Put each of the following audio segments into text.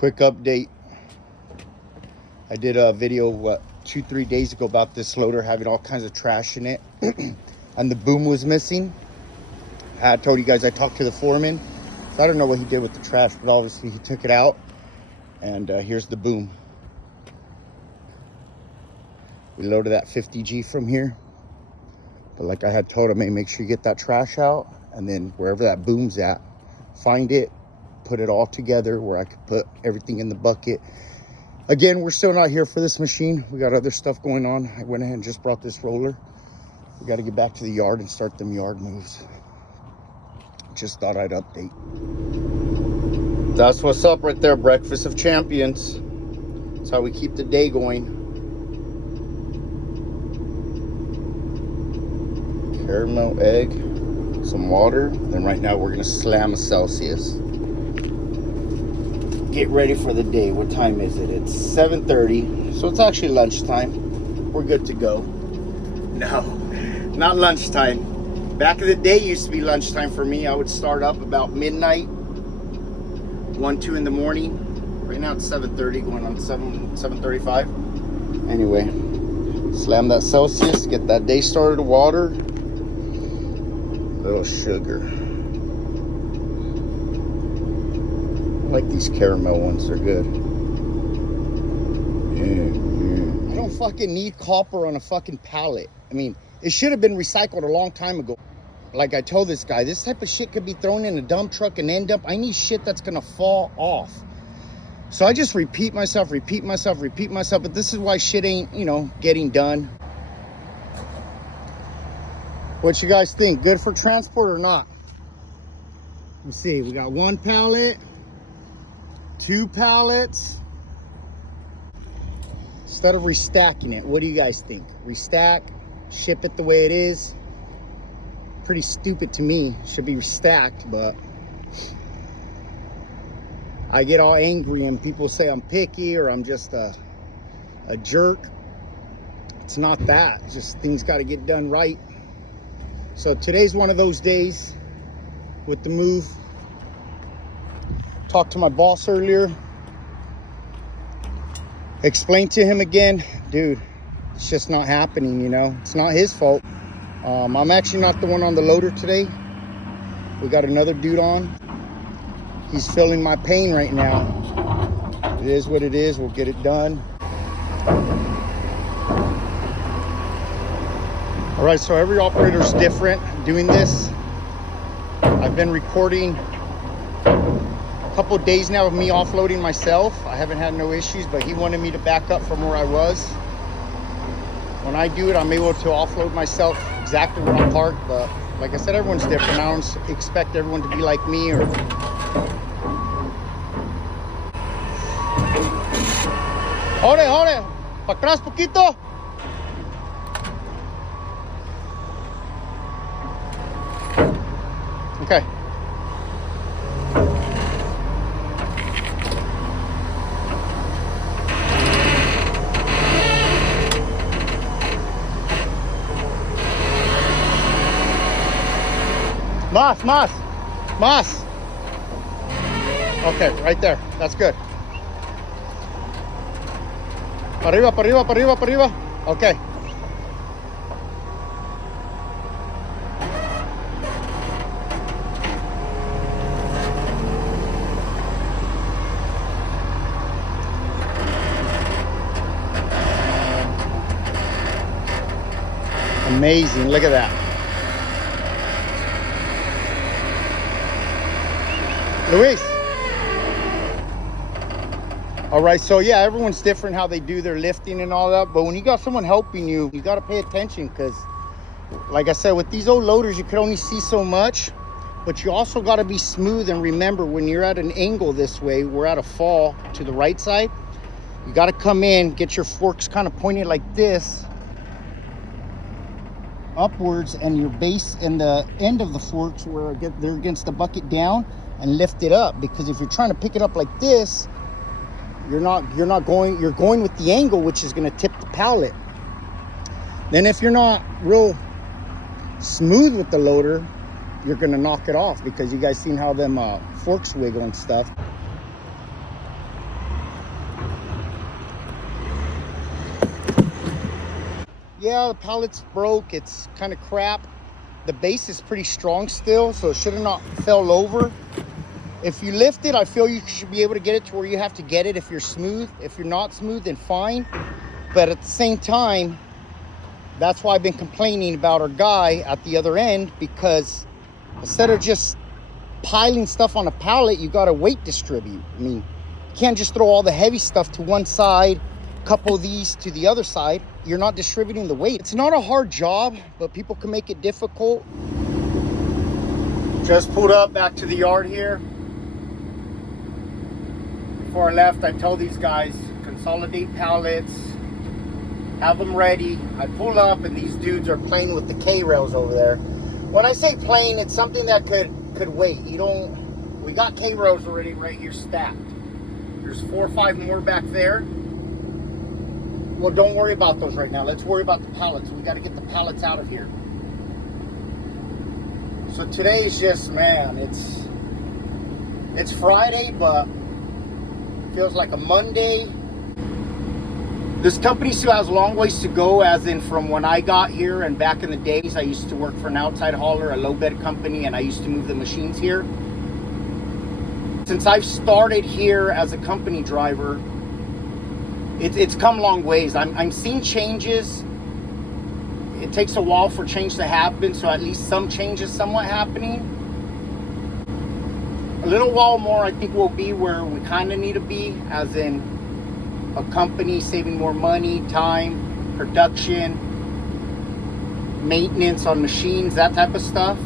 Quick update. I did a video, 2-3 days ago about this loader having all kinds of trash in it. And the boom was missing. I told you guys I talked to the foreman. So I don't know what he did with the trash, but obviously he took it out. And here's the boom. We loaded that 50G from here. But like I had told him, hey, make sure you get that trash out. And then wherever that boom's at, find it, put it all together where I could put everything in the bucket. Again, we're still not here for this machine. We got other stuff going on. I went ahead and just brought this roller. We got to get back to the yard and start them yard moves. Just thought I'd update. That's what's up right there, breakfast of champions. That's how we keep the day going. Caramel egg, some water, then right now we're gonna slam a Celsius. Get ready for the day. What time is it? It's 7:30, so it's actually lunchtime. We're good to go. No, not lunchtime. Back in the day used to be lunchtime for me. I would start up about midnight, 1, 2 in the morning. Right now it's 7:30, going on 7:35. Anyway, slam that Celsius, get that day started. Water, little sugar. I like these caramel ones, they're good. I don't fucking need copper on a fucking pallet. I mean, it should have been recycled a long time ago. Like I told this guy, this type of shit could be thrown in a dump truck and end up, I need shit that's gonna fall off. So I just repeat myself, but this is why shit ain't, getting done. What you guys think? Good for transport or not? Let's see, we got 1 pallet, 2 pallets. Instead of restacking it, what do you guys think? Restack, ship it the way it is. Pretty stupid to me. Should be stacked, but I get all angry and people say I'm picky or I'm just a jerk. It's not that. It's just things got to get done right. So today's one of those days with the move. Talked to my boss earlier. Explained to him again, dude, it's just not happening, It's not his fault. I'm actually not the one on the loader today. We got another dude on. He's feeling my pain right now. It is what it is. We'll get it done. All right, so every operator is different doing this. I've been recording a couple of days now of me offloading myself. I haven't had no issues, but he wanted me to back up from where I was. When I do it, I'm able to offload myself exactly where I'm parked, but like I said, everyone's different. I don't expect everyone to be like me or... Jode, pa' atrás poquito. Okay. Más. Okay, right there. That's good. Pa' arriba. Okay. Amazing, look at that. Luis. All right, so yeah, everyone's different how they do their lifting and all that, but when you got someone helping you, you got to pay attention because, like I said, with these old loaders, you can only see so much, but you also got to be smooth and remember when you're at an angle this way, we're at a fall to the right side, you got to come in, get your forks kind of pointed like this, upwards, and your base and the end of the forks where they're against the bucket down, and lift it up, because if you're trying to pick it up like this, you're going with the angle, which is going to tip the pallet. Then if you're not real smooth with the loader, you're going to knock it off, because you guys seen how them forks wiggle and stuff. Yeah, the pallet's broke. It's kind of crap. The base is pretty strong still, so it should have not fell over. If you lift it, I feel you should be able to get it to where you have to get it if you're smooth. If you're not smooth, then fine. But at the same time, that's why I've been complaining about our guy at the other end, because instead of just piling stuff on a pallet, you got to weight distribute. I mean, you can't just throw all the heavy stuff to one side, couple of these to the other side. You're not distributing the weight. It's not a hard job, but people can make it difficult. Just pulled up back to the yard here. Before I left, I told these guys, consolidate pallets, have them ready. I pull up and these dudes are playing with the K-rails over there. When I say playing, it's something that could wait. We got K-rails already right here stacked. There's 4 or 5 more back there. Well, don't worry about those right now. Let's worry about the pallets. We got to get the pallets out of here. So today is just, man, it's Friday, but feels like a Monday. This company still has a long ways to go, as in from when I got here and back in the days. I used to work for an outside hauler, a low bed company, and I used to move the machines here. Since I've started here as a company driver, it's come a long ways. I'm seeing changes. It takes a while for change to happen, so at least some change is somewhat happening. A little while more, I think we'll be where we kind of need to be, as in a company saving more money, time, production, maintenance on machines, that type of stuff.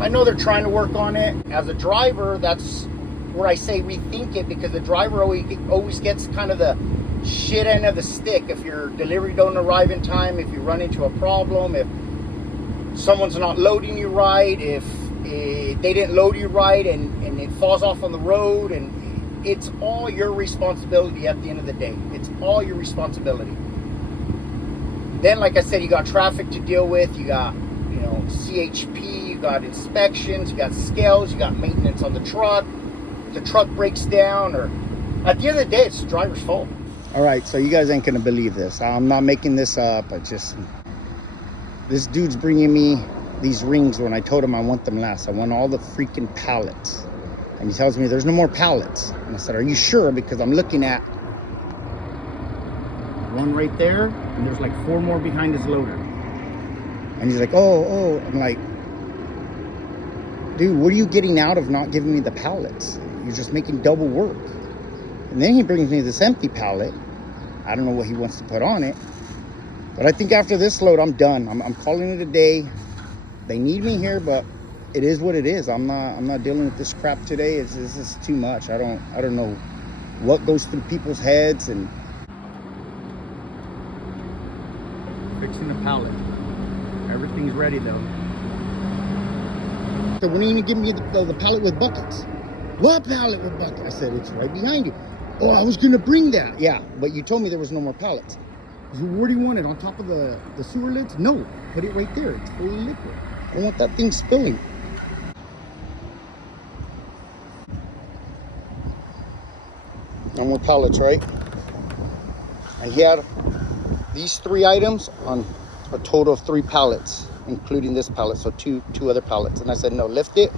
I know they're trying to work on it. As a driver, that's where I say rethink it, because the driver always gets kind of the shit end of the stick. If your delivery don't arrive in time, if you run into a problem, if someone's not loading you right, if they didn't load you right and it falls off on the road, and it's all your responsibility at the end of the day. It's all your responsibility. Then, like I said, you got traffic to deal with, you got, CHP, you got inspections, you got scales, you got maintenance on the truck breaks down, or at the end of the day, it's the driver's fault. All right, so you guys ain't gonna believe this. I'm not making this up. This dude's bringing me these rings when I told him I want them last. I want all the freaking pallets. And he tells me there's no more pallets. And I said, are you sure? Because I'm looking at one right there, and there's like 4 more behind his loader. And he's like, oh. I'm like, dude, what are you getting out of not giving me the pallets? You're just making double work. And then he brings me this empty pallet. I don't know what he wants to put on it. But I think after this load, I'm done. I'm calling it a day. They need me here, but it is what it is. I'm not dealing with this crap today. This is too much. I don't know what goes through people's heads. And fixing the pallet. Everything's ready though. So when are you gonna give me the pallet with buckets? What pallet with buckets? I said, it's right behind you. Oh, I was gonna bring that. Yeah, but you told me there was no more pallets. So where do you want it? On top of the sewer lids? No, put it right there. It's fully liquid. I don't want that thing spilling. No more pallets, right? And he had these 3 items on a total of 3 pallets, including this pallet. So two other pallets. And I said, no, lift it,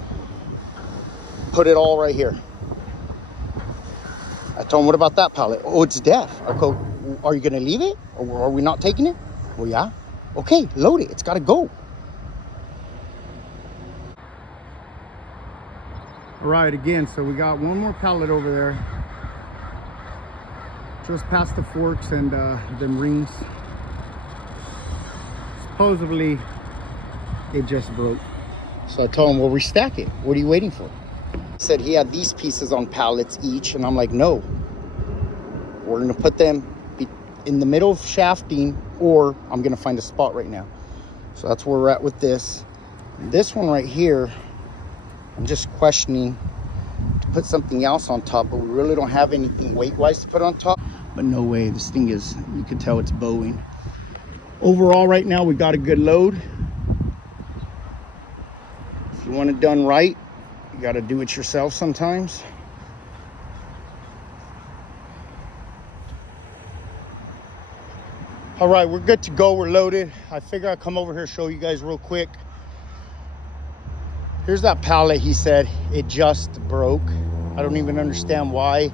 put it all right here. I told him, what about that pallet? Oh, it's deaf. I go, are you gonna leave it? Or are we not taking it? Well, yeah. Okay, load it. It's gotta go. All right, again, so we got 1 more pallet over there. Just past the forks and them rings. Supposedly, it just broke. So I told him, well, restack it. What are you waiting for? He said he had these pieces on pallets each, and I'm like, no. We're gonna put them in the middle of shafting, or I'm gonna find a spot right now. So that's where we're at with this. And this one right here, I'm just questioning to put something else on top, but we really don't have anything weight-wise to put on top. But no way, this thing is, you can tell it's bowing. Overall, right now, we got a good load. If you want it done right, you got to do it yourself sometimes. All right, we're good to go. We're loaded. I figure I'll come over here, show you guys real quick. Here's that pallet. He said it just broke. I don't even understand why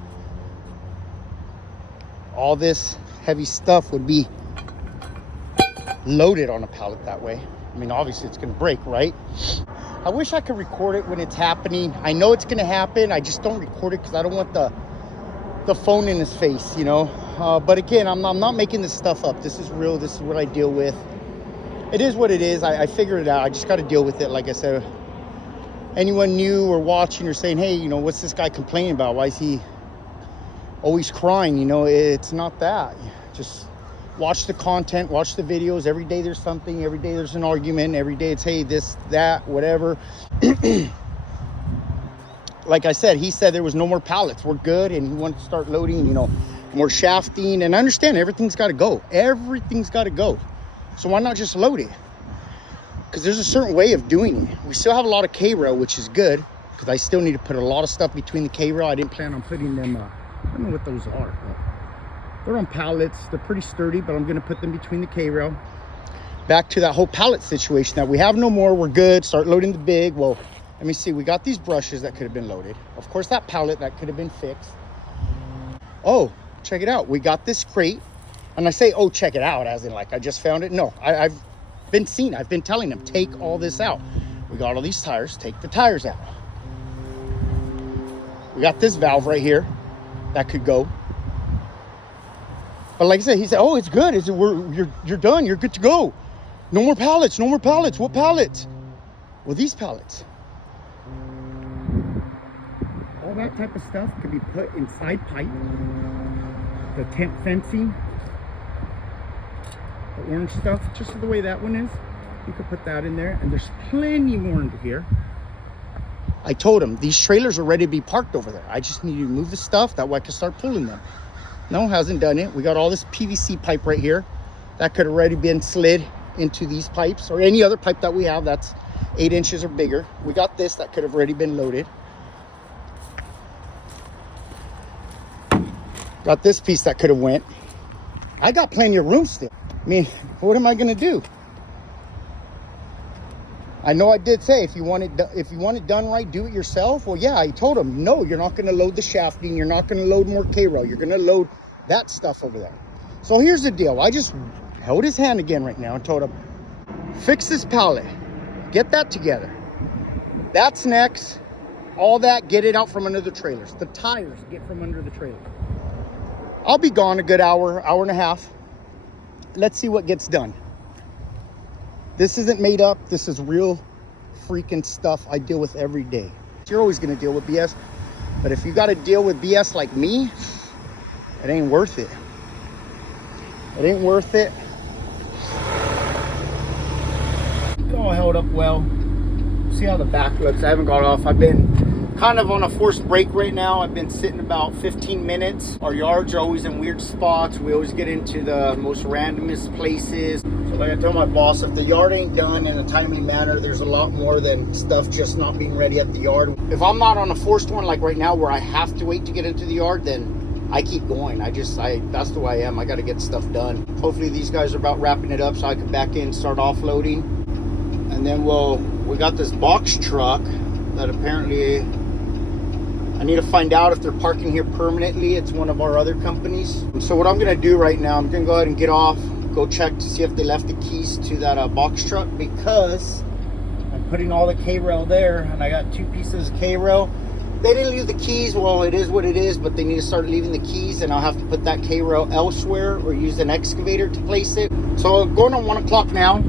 all this heavy stuff would be loaded on a pallet that way. I mean, obviously it's gonna break, right? I wish I could record it when it's happening. I know it's gonna happen. I just don't record it because I don't want the phone in his face, you know? But again, I'm not making this stuff up. This is real. This is what I deal with. It is what it is. I figured it out. I just got to deal with it. Like I said, anyone new or watching or saying, hey, you know, what's this guy complaining about? Why is he always crying? You know, it's not that. Just watch the content, watch the videos. Every day there's something. Every day there's an argument. Every day it's, hey, this, that, whatever. Like I said, he said there was no more pallets. We're good. And he wanted to start loading, you know, more shafting. And I understand everything's got to go. Everything's got to go. So why not just load it? Because there's a certain way of doing it. We still have a lot of K-rail, which is good. Because I still need to put a lot of stuff between the K-rail. I didn't plan on putting them, I don't know what those are. But they're on pallets. They're pretty sturdy, but I'm going to put them between the K-rail. Back to that whole pallet situation that we have no more. We're good. Start loading the big. Well, let me see. We got these brushes that could have been loaded. Of course, that pallet that could have been fixed. Oh, check it out. We got this crate. And I say, oh, check it out, as in like I just found it. No, I've been seeing. I've been telling them, take all this out. We got all these tires. Take the tires out. We got this valve right here that could go. But like I said, he said, oh, it's good. You're done. You're good to go. No more pallets. No more pallets. What pallets? Well, these pallets. All that type of stuff could be put inside pipe. The tent fencing, the orange stuff, just the way that one is. You could put that in there, and there's plenty more under here. I told him these trailers are ready to be parked over there. I just need to move the stuff, that way I can start pulling them. No, hasn't done it. We got all this PVC pipe right here. That could have already been slid into these pipes, or any other pipe that we have that's 8 inches or bigger. We got this that could have already been loaded. Got this piece that could have went. I got plenty of room still. I mean, what am I gonna do? I know I did say if you want it done right, do it yourself. Well, yeah, I told him, no, you're not gonna load the shafting. You're not gonna load more K-rail. You're gonna load that stuff over there. So here's the deal. I just held his hand again right now and told him, fix this pallet. Get that together. That's next. All that, get it out from under the trailers. The tires, get from under the trailers. I'll be gone a good hour and a half. Let's see what gets done. This isn't made up. This is real freaking stuff I deal with every day. You're always going to deal with BS. But if you got to deal with BS like me, it ain't worth it. It ain't worth it. It's all held up well. See how the back looks. I haven't got off. I've been kind of on a forced break right now. I've been sitting about 15 minutes. Our yards are always in weird spots. We always get into the most randomest places. So like I told my boss, if the yard ain't done in a timely manner, there's a lot more than stuff just not being ready at the yard. If I'm not on a forced one like right now where I have to wait to get into the yard, then I keep going. That's the way I am. I got to get stuff done. Hopefully these guys are about wrapping it up so I can back in, start offloading. And then we got this box truck that apparently I need to find out if they're parking here permanently. It's one of our other companies. So what I'm gonna do right now, I'm gonna go ahead and get off, go check to see if they left the keys to that box truck, because I'm putting all the K-rail there and I got 2 pieces of K-rail. They didn't leave the keys. Well, it is what it is, but they need to start leaving the keys, and I'll have to put that K-rail elsewhere or use an excavator to place it. So going on 1 o'clock now.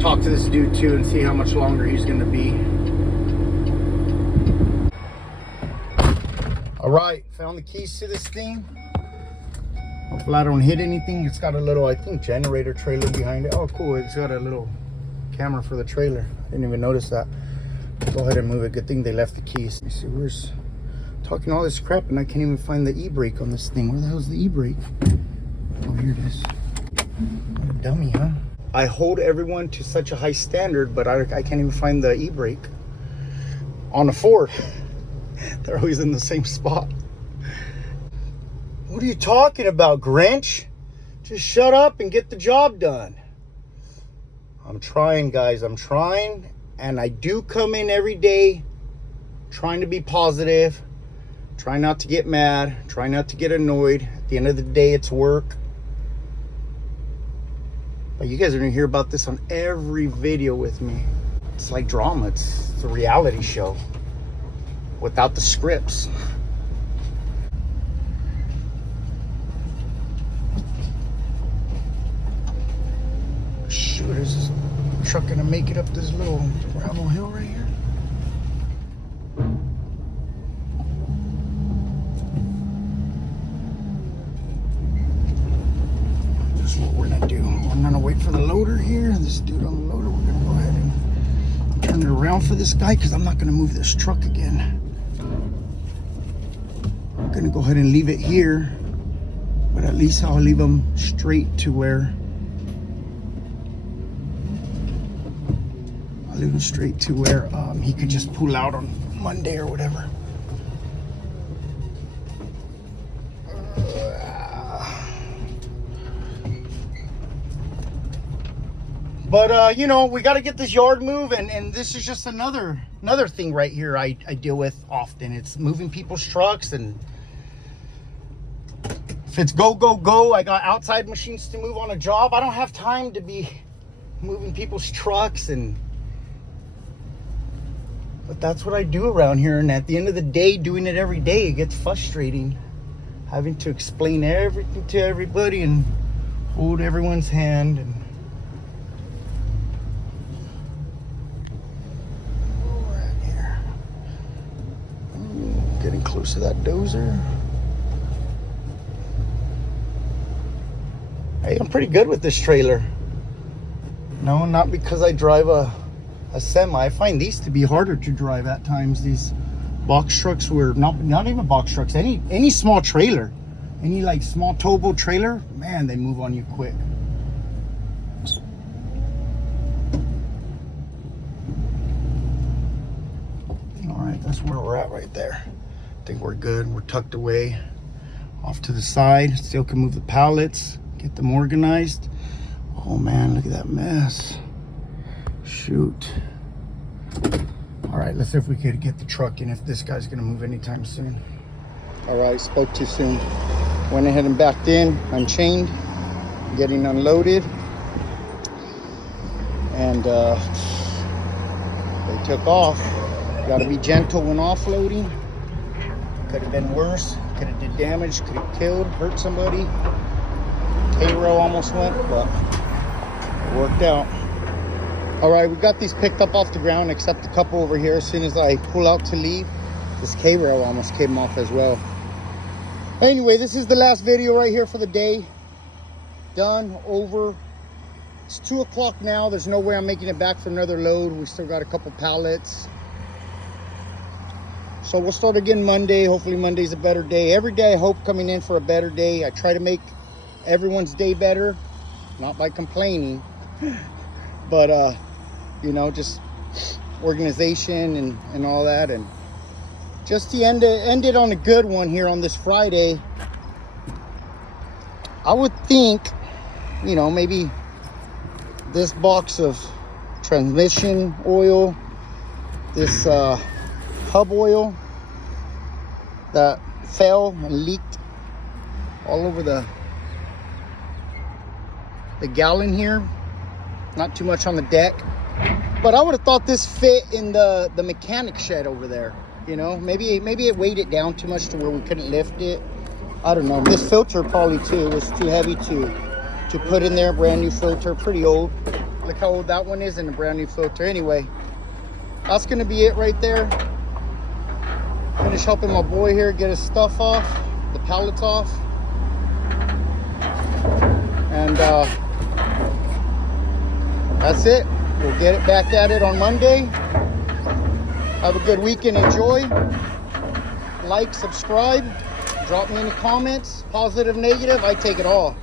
Talk to this dude too and see how much longer he's gonna be. All right, found the keys to this thing. Hopefully I don't hit anything. It's got a little, I think, generator trailer behind it. Oh, cool, it's got a little camera for the trailer. I didn't even notice that. Go ahead and move it. Good thing they left the keys. Let me see, where's talking all this crap and I can't even find the e-brake on this thing. Where the hell's the e-brake? Oh, here it is. What a dummy, huh? I hold everyone to such a high standard, but I can't even find the e-brake on a Ford. They're always in the same spot. What are you talking about, Grinch? Just shut up and get the job done. I'm trying, guys. I'm trying. And I do come in every day trying to be positive. Try not to get mad. Try not to get annoyed. At the end of the day, it's work. But you guys are going to hear about this on every video with me. It's like drama. It's a reality show without the scripts. Shoot, is this truck going to make it up this little gravel hill right here? This is what we're going to do. We're going to wait for the loader here. This dude on the loader, we're going to go ahead and turn it around for this guy because I'm not going to move this truck again. I'm going to go ahead and leave it here, but at least I'll leave him straight to where he could just pull out on Monday or whatever. But you know, we got to get this yard moved, and this is just another thing right here I deal with often. It's moving people's trucks, and if it's go, I got outside machines to move on a job. I don't have time to be moving people's trucks, but that's what I do around here. And at the end of the day, doing it every day, it gets frustrating. Having to explain everything to everybody and hold everyone's hand. And where we're at here. Getting close to that dozer. Hey, I'm pretty good with this trailer. No, not because I drive a semi. I find these to be harder to drive at times. These box trucks were not even box trucks. Any small trailer, any like small towboat trailer, man, they move on you quick. All right, that's where we're at right there. I think we're good. We're tucked away off to the side. Still can move the pallets, get them organized. Oh man, look at that mess. Shoot. All right, let's see if we could get the truck in, if this guy's gonna move anytime soon. All right, spoke too soon. Went ahead and backed in, unchained, getting unloaded. And they took off. Gotta be gentle when offloading. Could have been worse. Could have did damage, could have killed, hurt somebody. K-row almost went, but it worked out. All right, we got these picked up off the ground, except a couple over here. As soon as I pull out to leave, this K-rail almost came off as well. Anyway, this is the last video right here for the day. Done, over. It's 2 o'clock now. There's no way I'm making it back for another load. We still got a couple pallets. So we'll start again Monday. Hopefully Monday's a better day. Every day I hope coming in for a better day. I try to make everyone's day better, not by complaining, but you know, just organization and all that, and just to end it on a good one here on this Friday. I would think, you know, maybe this box of transmission oil, this hub oil that fell and leaked all over the gallon here. Not too much on the deck, but I would have thought this fit in the mechanic shed over there. You know, maybe it weighed it down too much to where we couldn't lift it. I don't know. This filter probably too was too heavy to put in there. Brand new filter, pretty old. Look how old that one is, and a brand new filter. Anyway, that's gonna be it right there. Finish helping my boy here get his stuff off, the pallets off, and that's it. We'll get it back at it on Monday. Have a good weekend. Enjoy. Like, subscribe. Drop me any comments, positive, negative. I take it all.